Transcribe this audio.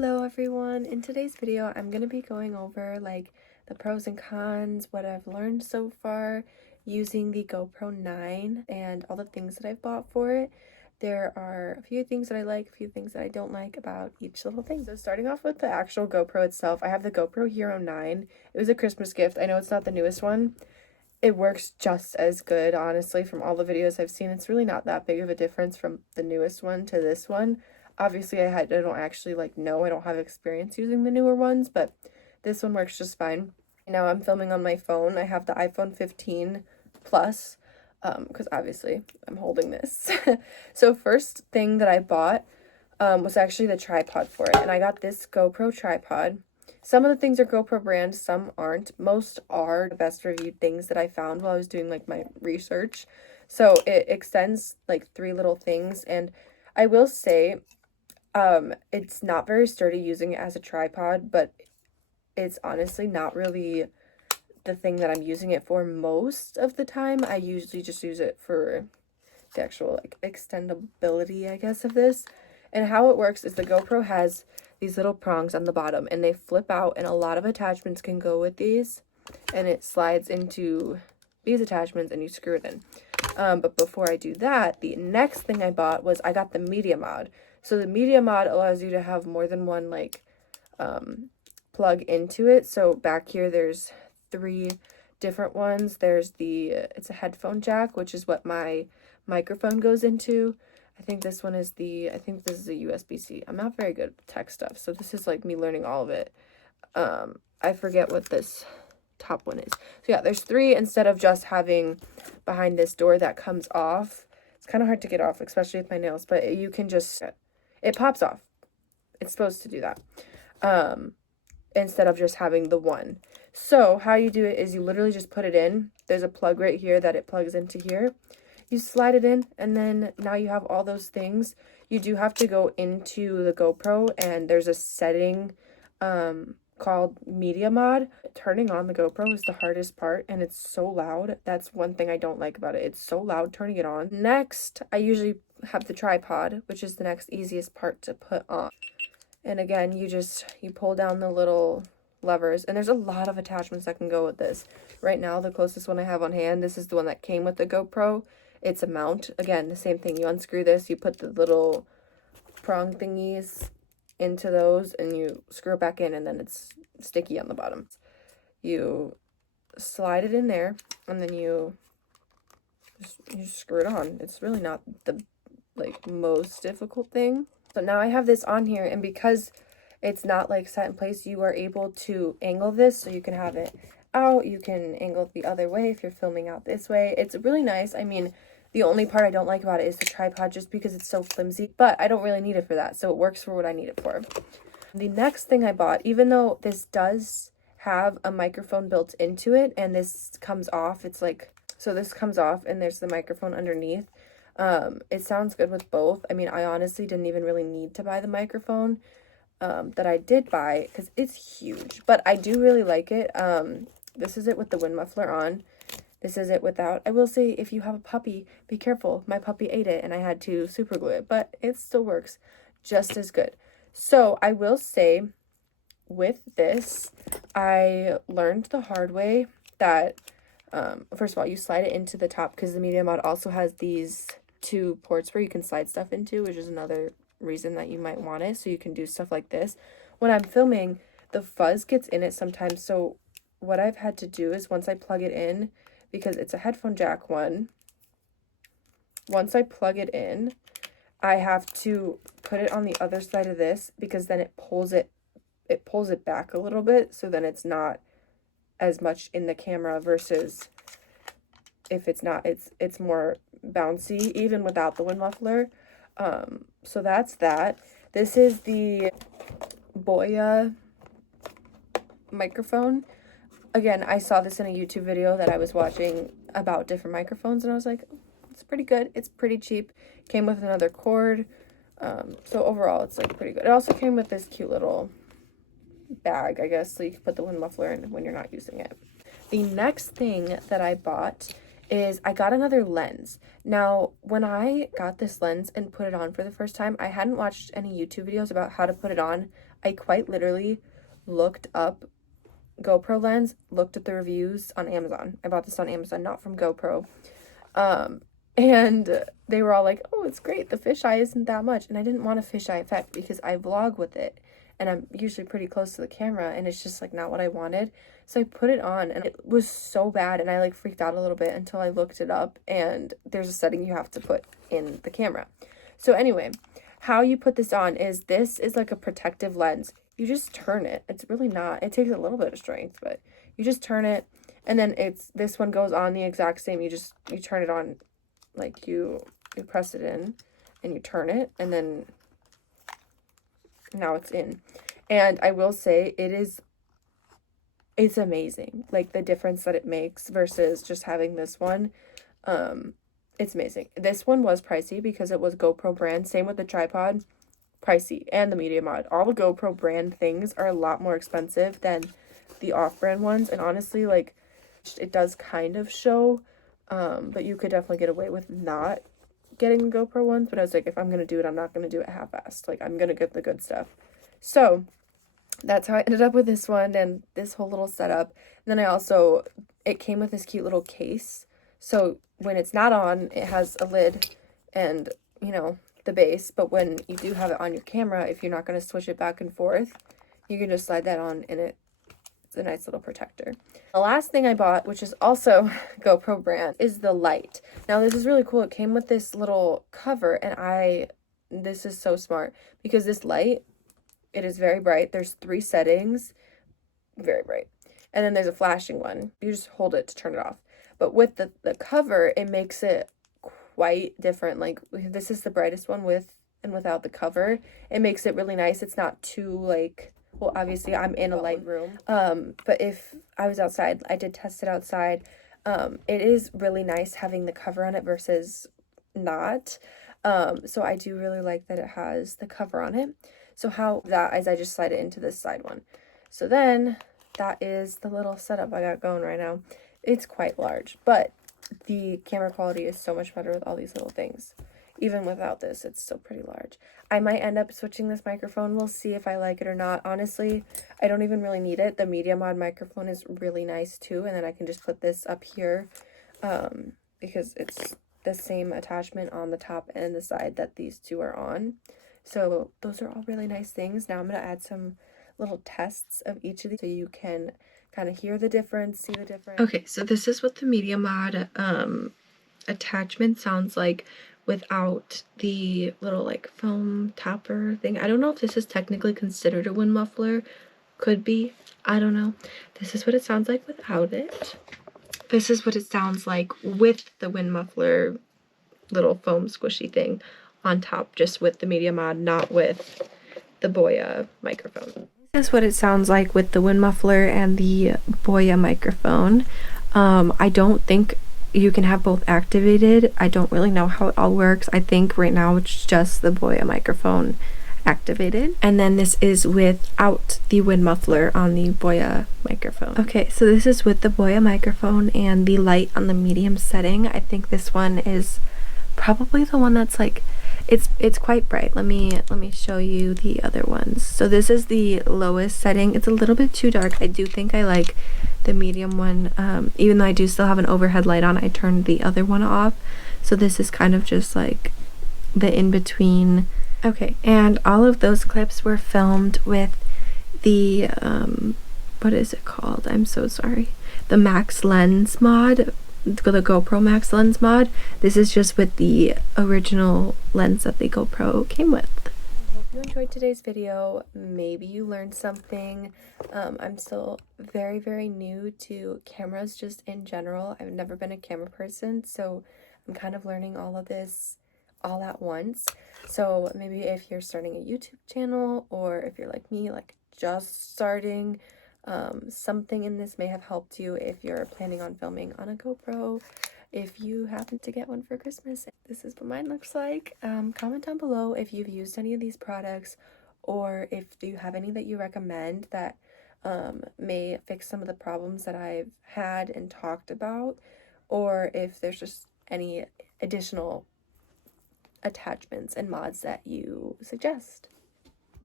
Hello everyone. In today's video, I'm going to be going over like the pros and cons, what I've learned so far using the GoPro 9 and all the things that I've bought for it. There are a few things that I like, a few things that I don't like about each little thing. So starting off with the actual GoPro itself, I have the GoPro Hero 9. It was a Christmas gift. I know it's not the newest one. It works just as good, honestly, from all the videos I've seen. It's really not that big of a difference from the newest one to this one. Obviously, I don't actually know, I don't have experience using the newer ones, but this one works just fine. Now I'm filming on my phone. I have the iPhone 15 Plus, because obviously I'm holding this. So first thing that I bought was actually the tripod for it, and I got this GoPro tripod. Some of the things are GoPro brand, some aren't. Most are the best reviewed things that I found while I was doing like my research. So it extends like 3 little things, and I will say it's not very sturdy using it as a tripod, but it's honestly not really the thing that I'm using it for most of the time. I usually just use it for the actual like extendability, I guess, of this. And how it works is the GoPro has these little prongs on the bottom and they flip out, and a lot of attachments can go with these, and it slides into these attachments and you screw it in. But before I do that, the next thing I bought was I got the media mod. So the media mod allows you to have more than one plug into it. So back here there's 3 different ones. There's it's a headphone jack, which is what my microphone goes into. I think this is a USB-C. I'm not very good with tech stuff, so this is like me learning all of it. I forget what this top one is. So yeah, there's 3 instead of just having behind this door that comes off. It's kind of hard to get off, especially with my nails, but you can just, it pops off. It's supposed to do that. Instead of just having the one. So how you do it is you literally just put it in. There's a plug right here that it plugs into here. You slide it in, and then now you have all those things. You do have to go into the GoPro, and there's a setting called media mod. Turning on the GoPro is the hardest part, and it's so loud. That's one thing I don't like about it. It's so loud turning it on. Next, I usually have the tripod, which is the next easiest part to put on. And again, you pull down the little levers, and there's a lot of attachments that can go with this. Right now, the closest one I have on hand, this is the one that came with the GoPro. It's a mount. Again, the same thing. You unscrew this, you put the little prong thingies into those, and you screw it back in, and then it's sticky on the bottom. You slide it in there, and then you screw it on. It's really not the most difficult thing. So now I have this on here, and because it's not set in place, you are able to angle this, so you can have it out. You can angle it the other way if you're filming out this way. It's really nice. I mean, the only part I don't like about it is the tripod, just because it's so flimsy, but I don't really need it for that, so it works for what I need it for. The next thing I bought, even though this does have a microphone built into it, and this comes off, so this comes off and there's the microphone underneath. It sounds good with both. I mean, I honestly didn't even really need to buy the microphone that I did buy, because it's huge, but I do really like it. This is it with the wind muffler on. This is it without. I will say, if you have a puppy, be careful. My puppy ate it and I had to super glue it, but it still works just as good. So I will say, with this, I learned the hard way that first of all, you slide it into the top, because the media mod also has these 2 ports where you can slide stuff into, which is another reason that you might want it, so you can do stuff like this. When I'm filming, the fuzz gets in it sometimes, so what I've had to do is, once I plug it in, because it's a headphone jack one, once I plug it in, I have to put it on the other side of this, because then it pulls it back a little bit, so then it's not as much in the camera, versus if it's not, it's more bouncy even without the wind muffler. So that's that. This is the BOYA microphone. Again, I saw this in a YouTube video that I was watching about different microphones, and I was like, oh, it's pretty good. It's pretty cheap. Came with another cord. So overall, it's pretty good. It also came with this cute little bag, I guess, so you can put the wind muffler in when you're not using it. The next thing that I bought is I got another lens. Now, when I got this lens and put it on for the first time, I hadn't watched any YouTube videos about how to put it on. I quite literally looked up GoPro lens, looked at the reviews on Amazon. I bought this on Amazon, not from GoPro. And they were all like, oh, it's great. The fisheye isn't that much. And I didn't want a fisheye effect because I vlog with it. And I'm usually pretty close to the camera. And it's just like not what I wanted. So I put it on and it was so bad. And I like freaked out a little bit until I looked it up. And there's a setting you have to put in the camera. So anyway, how you put this on is this is like a protective lens. You just turn it. It's really not. It takes a little bit of strength, but you just turn it. And then this one goes on the exact same. You turn it on. Like you press it in and you turn it and then now it's in. And I will say it's amazing. Like the difference that it makes versus just having this one. It's amazing. This one was pricey because it was GoPro brand. Same with the tripod, pricey, and the media mod. All the GoPro brand things are a lot more expensive than the off-brand ones. And honestly, like it does kind of show. But you could definitely get away with not getting the GoPro ones. But I was like, if I'm going to do it, I'm not going to do it half-assed. Like, I'm going to get the good stuff. So, that's how I ended up with this one and this whole little setup. And then it came with this cute little case. So, when it's not on, it has a lid and, you know, the base. But when you do have it on your camera, if you're not going to switch it back and forth, you can just slide that on and it's a nice little protector. The last thing I bought, which is also GoPro brand, is the light. Now, this is really cool. It came with this little cover, and this is so smart because this light, it is very bright. There's 3 settings, very bright. And then there's a flashing one. You just hold it to turn it off. But with the cover, it makes it quite different. Like, this is the brightest one with and without the cover. It makes it really nice. It's not too, like... Well, obviously, I'm in a light room, but if I was outside, I did test it outside. It is really nice having the cover on it versus not. So I do really like that it has the cover on it. So how that is, I just slide it into this side one. So then that is the little setup I got going right now. It's quite large, but the camera quality is so much better with all these little things. Even without this, it's still pretty large. I might end up switching this microphone. We'll see if I like it or not. Honestly, I don't even really need it. The Media Mod microphone is really nice too. And then I can just put this up here because it's the same attachment on the top and the side that these two are on. So those are all really nice things. Now I'm going to add some little tests of each of these so you can kind of hear the difference, see the difference. Okay, so this is what the Media Mod attachment sounds like without the little like foam topper thing. I don't know if this is technically considered a wind muffler. Could be. I don't know. This is what it sounds like without it. This is what it sounds like with the wind muffler little foam squishy thing on top, just with the Media Mod, not with the BOYA microphone. This is what it sounds like with the wind muffler and the BOYA microphone. I don't think you can have both activated. I don't really know how it all works. I think right now it's just the BOYA microphone activated. And then this is without the wind muffler on the BOYA microphone. Okay, so this is with the BOYA microphone and the light on the medium setting. I think this one is probably the one that's like, it's quite bright. Let me show you the other ones. So this is the lowest setting. It's a little bit too dark. I do think I like the medium one. Even though I do still have an overhead light on, I turned the other one off. So this is kind of just like the in-between. Okay, and all of those clips were filmed with the, what is it called? I'm so sorry. The Max Lens mod. The GoPro Max Lens mod. This is just with the original lens that the GoPro came with. I hope you enjoyed today's video. Maybe you learned something. I'm still very, very new to cameras just in general. I've never been a camera person, so I'm kind of learning all of this all at once. So maybe if you're starting a YouTube channel, or if you're like me, like just starting, something in this may have helped you if you're planning on filming on a GoPro. If you happen to get one for Christmas, this is what mine looks like. Comment down below if you've used any of these products, or if you have any that you recommend that may fix some of the problems that I've had and talked about, or if there's just any additional attachments and mods that you suggest.